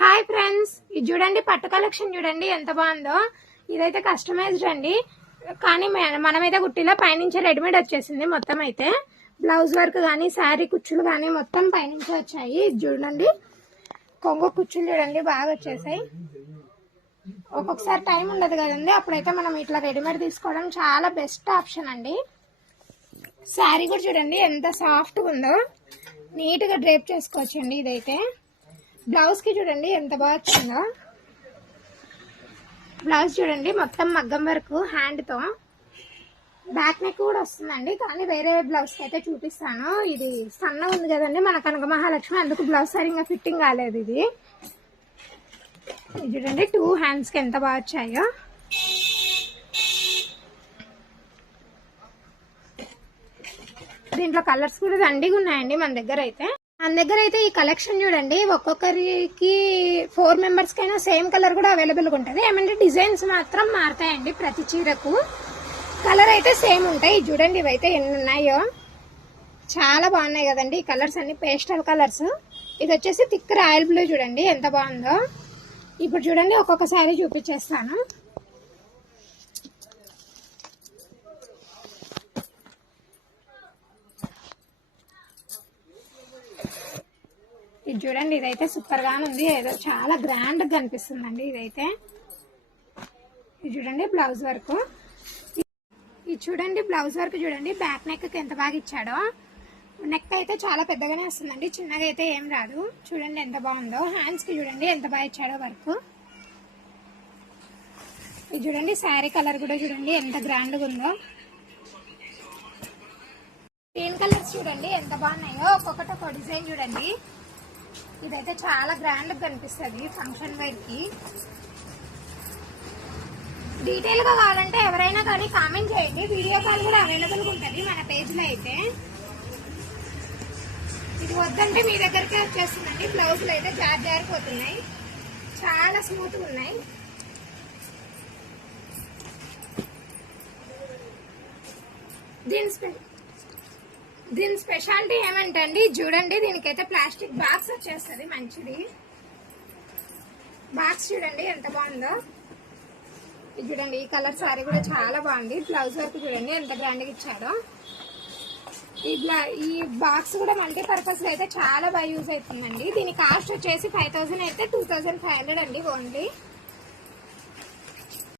Hi friends, ఇది చూడండి పట్టు కలెక్షన్ చూడండి ఎంత బాగుందో. ఇదైతే కస్టమైజ్డ్ అండి, కానీ మనమైతే కుట్టిలో పైనుంచి రెడీమేడ్ వచ్చేసింది. మొత్తం అయితే బ్లౌజ్ వర్క్ కానీ శారీ కుచ్చులు కానీ మొత్తం పైనుంచి వచ్చాయి. ఇది చూడండి కొంగు కుచ్చులు చూడండి బాగా వచ్చేసాయి. ఒక్కొక్కసారి టైం ఉండదు కదండి, అప్పుడైతే మనం ఇట్లా రెడీమేడ్ తీసుకోవడం చాలా బెస్ట్ ఆప్షన్ అండి. శారీ కూడా చూడండి ఎంత సాఫ్ట్గా ఉందో, నీట్గా డ్రేప్ చేసుకోవచ్చండి. ఇదైతే బ్లౌజ్ కి చూడండి ఎంత బాగా వచ్చిందో. బ్లౌజ్ చూడండి మొత్తం మగ్గం వర్క్ హ్యాండ్ తో, బ్యాక్ నెక్ కూడా వస్తుందండి. కానీ వేరే బ్లౌజ్ కి అయితే చూపిస్తాను. ఇది సన్న ఉంది కదండి మన కనక మహాలక్ష్మి, అందుకు బ్లౌజ్ సరిగ్గా ఫిట్టింగ్ కాలేదు. ఇది చూడండి 2 హ్యాండ్స్ కి ఎంత బాగా వచ్చాయో. దీంట్లో కలర్స్ కూడా దండిగా ఉన్నాయండి మన దగ్గర అయితే. ఈ కలెక్షన్ చూడండి ఒక్కొక్కరికి 4 మెంబర్స్ కైనా సేమ్ కలర్ కూడా అవైలబుల్ గా ఉంటుంది. ఏమంటే డిజైన్స్ మాత్రం మారుతాయండి. ప్రతి చీరకు కలర్ అయితే సేమ్ ఉంటాయి. చూడండి ఇవైతే ఎన్ని ఉన్నాయో, చాలా బాగున్నాయి కదండి. ఈ కలర్స్ అన్ని పేస్టల్ కలర్స్. ఇది వచ్చేసి థిక్ రాయల్ బ్లూ చూడండి ఎంత బాగుందో. ఇప్పుడు చూడండి ఒక్కొక్క శారీ చూపించేస్తాను. ఇది చూడండి ఇదైతే సూపర్ గా ఉంది, ఏదో చాలా గ్రాండ్ గా కనిపిస్తుందండి. ఇదైతే ఇది చూడండి బ్లౌజ్ వర్క్. ఇది చూడండి బ్లౌజ్ వర్క్ చూడండి బ్యాక్ నెక్ కి ఎంత బాగా ఇచ్చాడో. నెక్ అయితే చాలా పెద్దగానే వస్తుందండి, చిన్నగా అయితే ఏం రాదు. చూడండి ఎంత బాగుందో. హ్యాండ్స్ కి చూడండి ఎంత బాగా ఇచ్చాడో వర్క్. ఇది చూడండి శారీ కలర్ కూడా చూడండి ఎంత గ్రాండ్ గా ఉందో. గ్రీన్ కలర్స్ చూడండి ఎంత బాగున్నాయో. ఒక్కొక్కటి ఒక డిజైన్ చూడండి. ఇదైతే చాలా గ్రాండ్ గా కనిపిస్తుంది ఫంక్షన్ వేర్ కి. డీటెయిల్ గా కావాలంటే ఎవరైనా కానీ కామెంట్ చేయండి, వీడియో కాల్ కూడా అవైలబుల్ గా ఉంటుంది మన పేజ్ లో అయితే. ఇది వద్దంటే మీ దగ్గరకే వచ్చేస్తుందండి. బ్లౌజులు అయితే జారిపోతున్నాయి, చాలా స్మూత్ గా ఉన్నాయి. దీని స్పెషాలిటీ ఏమంటే అండి చూడండి దీనికైతే ప్లాస్టిక్ బాక్స్ వచ్చేస్తుంది మంచిది. బాక్స్ చూడండి ఎంత బాగుందో. ఇది చూడండి ఈ కలర్ సారీ కూడా చాలా బాగుంది. బ్లౌజ్ వర్క్ చూడండి ఎంత గ్రాండ్ గా ఇచ్చాడో. ఈ బాక్స్ కూడా మల్టీపర్పస్ లో అయితే చాలా బాగా యూజ్ అవుతుందండి. దీని కాస్ట్ వచ్చేసి 5000 అయితే 2500 అండి ఓన్లీ.